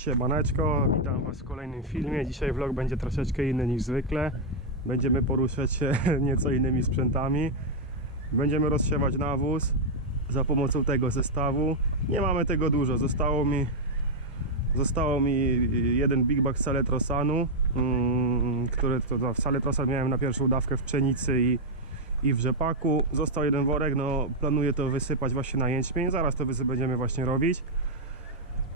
Siemaneczko, witam Was w kolejnym filmie. Dzisiaj vlog będzie troszeczkę inny niż zwykle. Będziemy poruszać się nieco innymi sprzętami. Będziemy rozsiewać nawóz za pomocą tego zestawu. Nie mamy tego dużo, zostało mi Zostało mi jeden Big Bag Saletrosanu, mm, który to, to Saletrosan miałem na pierwszą dawkę w pszenicy i, i w rzepaku. Został jeden worek, no planuję to wysypać właśnie na jęczmień, zaraz to będziemy właśnie robić.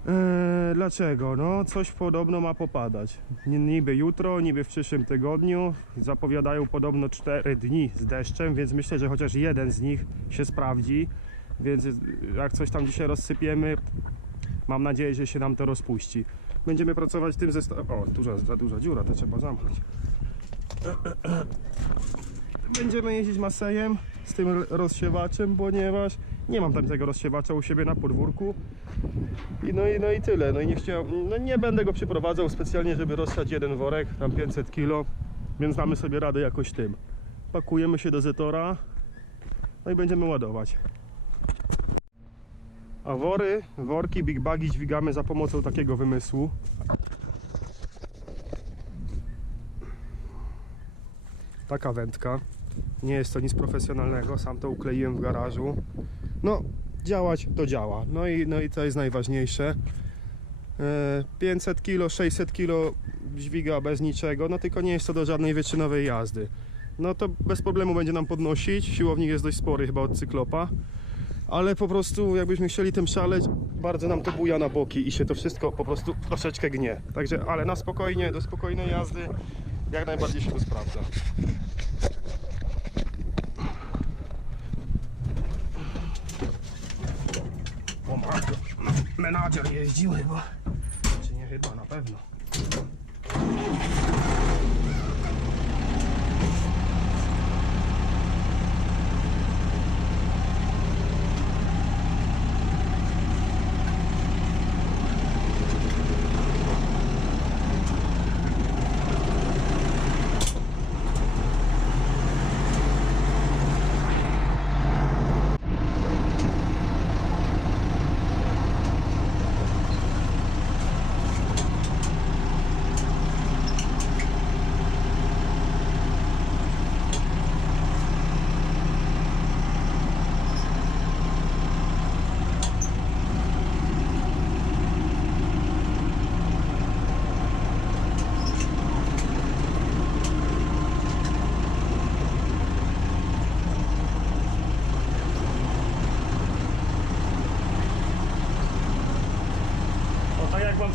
Eee, dlaczego? No coś podobno ma popadać. Niby jutro, niby w przyszłym tygodniu. Zapowiadają podobno 4 dni z deszczem, więc myślę, że chociaż jeden z nich się sprawdzi. Więc jak coś tam dzisiaj rozsypiemy, Mam nadzieję, że się nam to rozpuści. Będziemy pracować tym zestawem. O, duża, za duża dziura, to trzeba zamknąć. Będziemy jeździć masejem z tym rozsiewaczem, ponieważ nie mam tam tego rozsiewacza u siebie na podwórku. I no i, no i tyle. No i nie chciałem, no nie będę go przyprowadzał specjalnie, żeby rozsiać jeden worek, tam 500 kg, więc damy sobie radę jakoś tym. Pakujemy się do Zetora, no i będziemy ładować. A wory, worki, big bagi dźwigamy za pomocą takiego wymysłu. Taka wędka. Nie jest to nic profesjonalnego, sam to ukleiłem w garażu. No, działać to działa. No i, no i to jest najważniejsze. E, 500 kg, 600 kg dźwiga bez niczego, no tylko nie jest to do żadnej wyczynowej jazdy. No to bez problemu będzie nam podnosić. Siłownik jest dość spory chyba od cyklopa ale po prostu jakbyśmy chcieli tym szaleć, bardzo nam to buja na boki i się to wszystko po prostu troszeczkę gnie. Także, ale na spokojnie, do spokojnej jazdy jak najbardziej się to sprawdza. O matko, menadżer jeździł chyba. Czy nie chyba, na pewno.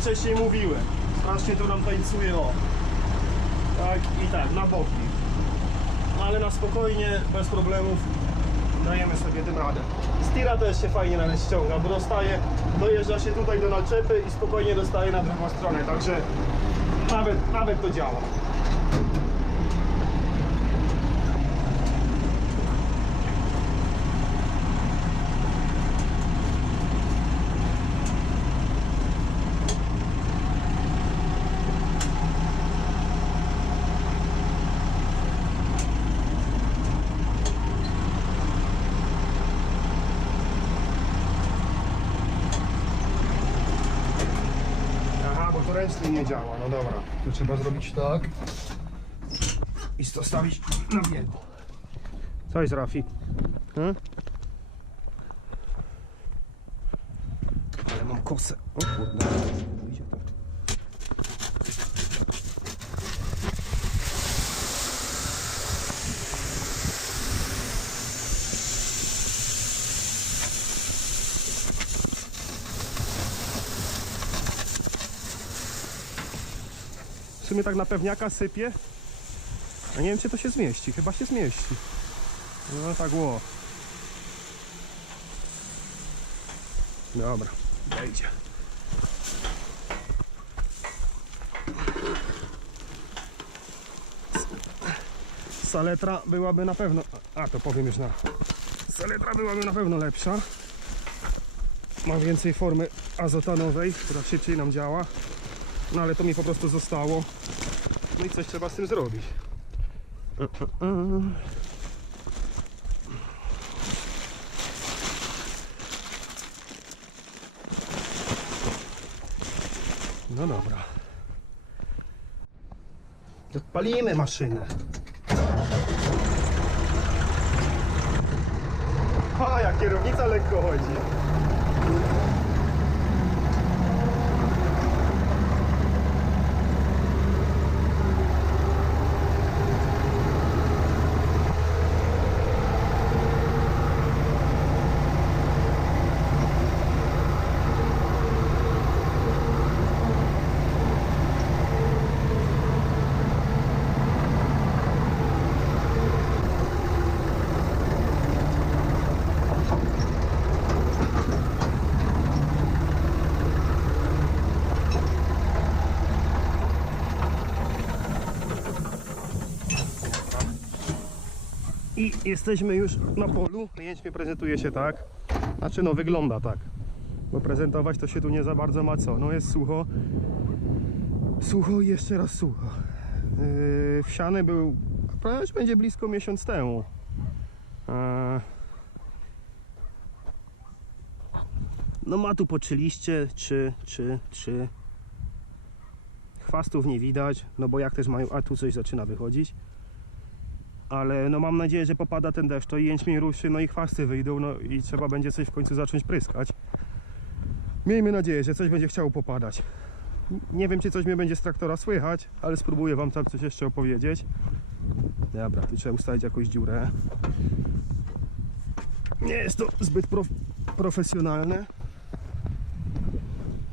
Wcześniej mówiłem, strasznie to nam tańcuje o. Tak i tak, na boki. Ale na spokojnie, bez problemów dajemy sobie tym radę. Z tira też się fajnie nawet ściąga, bo dostaje, dojeżdża się tutaj do naczepy i spokojnie dostaje na drugą stronę, także nawet, nawet to działa. Ręcznie nie działa, no dobra. To trzeba zrobić tak. I zostawić na biegu. Co jest Rafi? Hmm? Ale mam kosę. O kurde. Idzie to. W sumie tak na pewniaka sypie. A nie wiem czy to się zmieści. Chyba się zmieści. No tak było. Dobra, wejdzie. Saletra byłaby na pewno. A to powiem już na. Saletra byłaby na pewno lepsza. Ma więcej formy azotanowej, która szybciej nam działa. No ale to mi po prostu zostało. No i coś trzeba z tym zrobić. No dobra. Odpalimy maszynę. A, jak kierownica lekko chodzi. I jesteśmy już na polu. Jęczmień prezentuje się tak. Znaczy no wygląda tak. Bo prezentować to się tu nie za bardzo ma co. No jest sucho. Sucho i jeszcze raz sucho. Yy, wsiany był, prawie będzie blisko miesiąc temu. Eee, No ma tu po trzy, trzy, trzy. Chwastów nie widać, no bo jak też mają, a tu coś zaczyna wychodzić. Ale no mam nadzieję, że popada ten deszcz, to i jęczmień ruszy, no i chwasty wyjdą, no i trzeba będzie coś w końcu zacząć pryskać. Miejmy nadzieję, że coś będzie chciało popadać. Nie wiem, czy coś mnie będzie z traktora słychać, ale spróbuję wam tam coś jeszcze opowiedzieć. Dobra, tu trzeba ustawić jakąś dziurę. Nie jest to zbyt prof profesjonalne.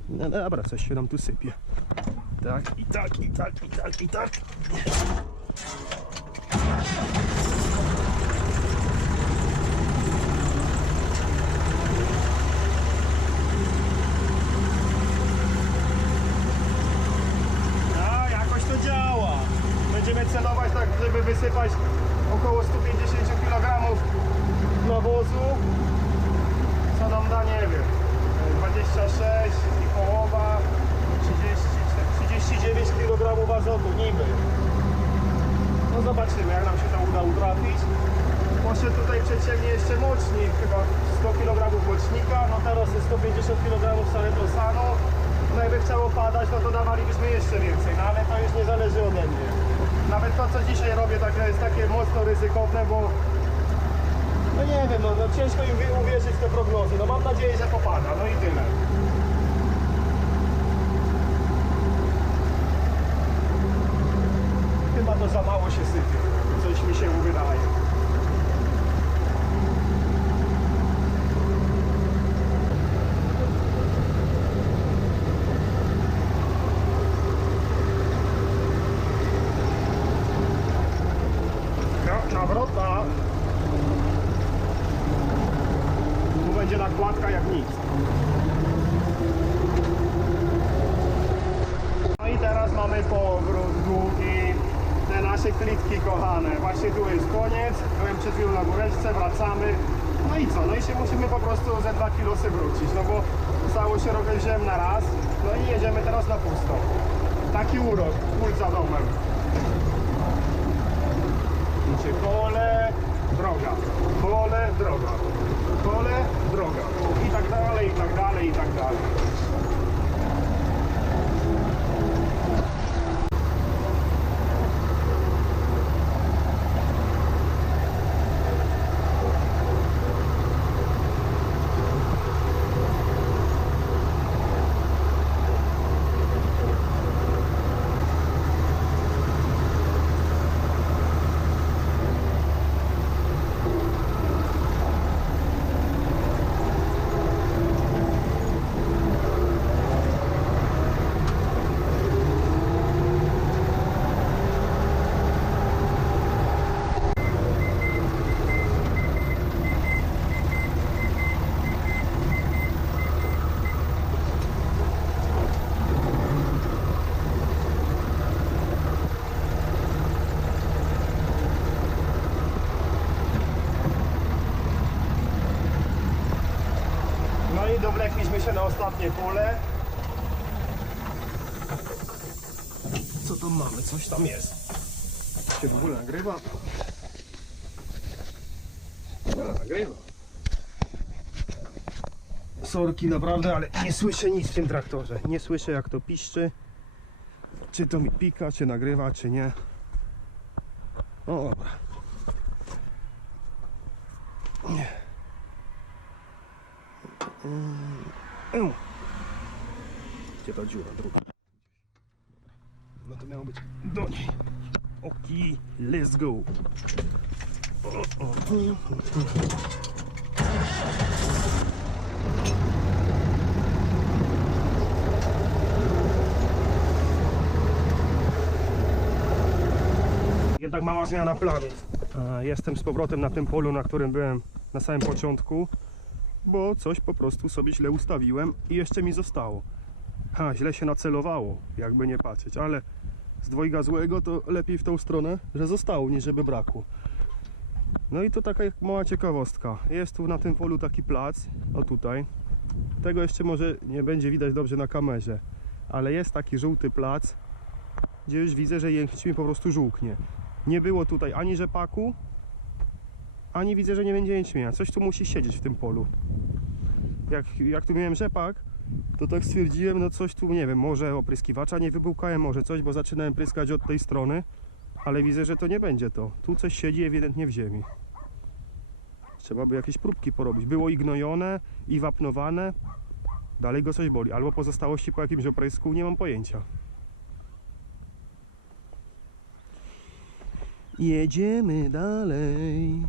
No dobra, coś się nam tu sypie. Tak, i tak, i tak, i tak, i tak. A, jakoś to działa. Będziemy celować tak, żeby wysypać około 150 kg nawozu. Co nam da, nie wiem. 26 i połowa, 30, 39 kg azotu, niby. No zobaczymy, jak nam się to uda utrafić. Poszedł tutaj przeciętnie jeszcze mocznik, chyba 100 kg mocznika, no teraz jest 150 kg saletosanu. No jakby chciało padać, no to dawalibyśmy jeszcze więcej, no ale to już nie zależy ode mnie. Nawet to, co dzisiaj robię, takie, jest takie mocno ryzykowne, bo no nie wiem, no, no ciężko im uwierzyć w te prognozy. No mam nadzieję, że popada, no i tyle. Chyba to za mało się sypie. Coś mi się wydaje. No, nawrota. Tu będzie nakładka jak nic. No i teraz mamy powrót długi. Te nasze klitki kochane. Właśnie tu jest koniec. Byłem przed chwilą na góreczce, wracamy. No i co? No i się musimy po prostu ze 2 kilosy wrócić. No bo wziąłem na raz. No i jedziemy teraz na pusto. Taki urok, pól za domem. Idzie pole, droga, pole, droga, pole, droga i tak dalej, i tak dalej, i tak dalej. No i na ostatnie pole. Co tam mamy? Coś tam jest. Się w ogóle nagrywa? No, nagrywa. Sorki naprawdę, ale nie słyszę nic w tym traktorze. Nie słyszę jak to piszczy. Czy to mi pika, czy nagrywa, czy nie. No dobra. Gdzie ta dziura druga? No to miało być do niej. Oki, let's go. Jednak mała zmiana planów. Jestem z powrotem na tym polu, na którym byłem na samym początku, bo coś po prostu sobie źle ustawiłem i jeszcze mi zostało. Ha, źle się nacelowało, jakby nie patrzeć, ale z dwojga złego to lepiej w tą stronę, że zostało, niż żeby brakło. No i to taka mała ciekawostka. Jest tu na tym polu taki plac, o tutaj. Tego jeszcze może nie będzie widać dobrze na kamerze, ale jest taki żółty plac, gdzie już widzę, że jęczmień mi po prostu żółknie. Nie było tutaj ani rzepaku, ani widzę, że nie będzie jęczmienia. Coś tu musi siedzieć w tym polu. Jak, jak tu miałem rzepak, to tak stwierdziłem, no coś tu, nie wiem, może opryskiwacza nie wybułkałem, może coś, bo zaczynałem pryskać od tej strony, ale widzę, że to nie będzie to. Tu coś siedzi ewidentnie w ziemi. Trzeba by jakieś próbki porobić. Było i gnojone, i wapnowane. Dalej go coś boli. Albo pozostałości po jakimś oprysku, nie mam pojęcia. Jedziemy dalej.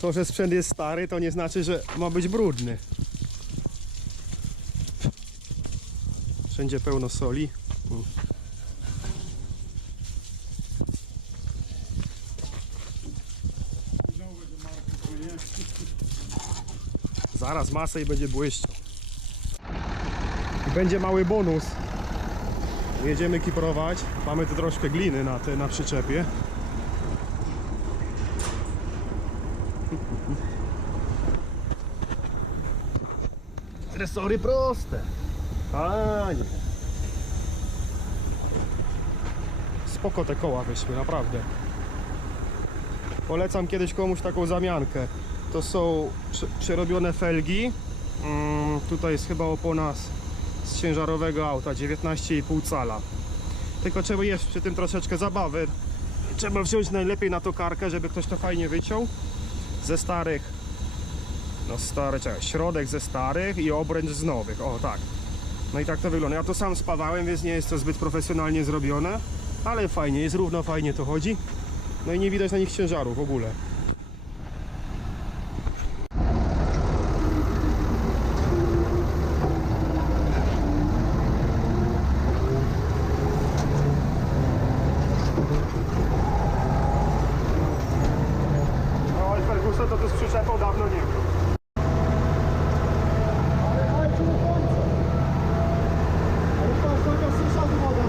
To, że sprzęt jest stary, to nie znaczy, że ma być brudny. Wszędzie pełno soli. Zaraz masę i będzie błyszczał. I będzie mały bonus. Jedziemy kiprować. Mamy tu troszkę gliny na, te, na przyczepie. Resory proste. Panie. Spoko te koła wyszły, naprawdę. Polecam kiedyś komuś taką zamiankę. To są prze- przerobione felgi. Mm, tutaj jest chyba opona z, ciężarowego auta, 19,5 cala. Tylko trzeba jest przy tym troszeczkę zabawy. Trzeba wziąć najlepiej na tokarkę, żeby ktoś to fajnie wyciął. Ze starych, no stare, czekaj, środek ze starych i obręcz z nowych, o tak. No i tak to wygląda. Ja to sam spawałem, więc nie jest to zbyt profesjonalnie zrobione, ale fajnie, jest równo, fajnie to chodzi. No i nie widać na nich ciężaru w ogóle. No ale Ferguson to tu z przyczepą dawno nie był. Ale walczy do końca. Ale patrz, jaka susza woda.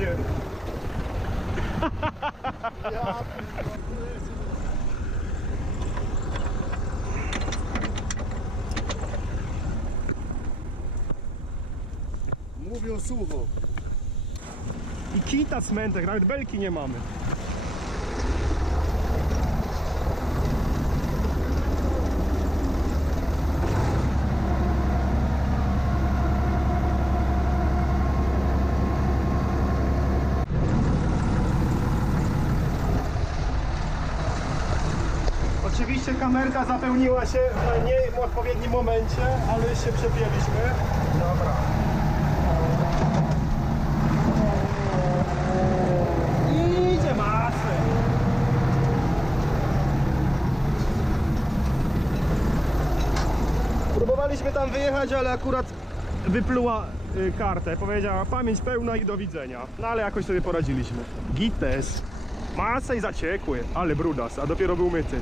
Ja Mówią sucho. I kita cmentek, nawet belki nie mamy. Oczywiście kamerka zapełniła się w nie w odpowiednim momencie, ale się przepięliśmy. Dobra. Idzie masę. Próbowaliśmy tam wyjechać, ale akurat wypluła y, kartę. Powiedziała pamięć pełna i do widzenia. No ale jakoś sobie poradziliśmy. Gites. Masę i zaciekły, ale brudas, a dopiero był myty.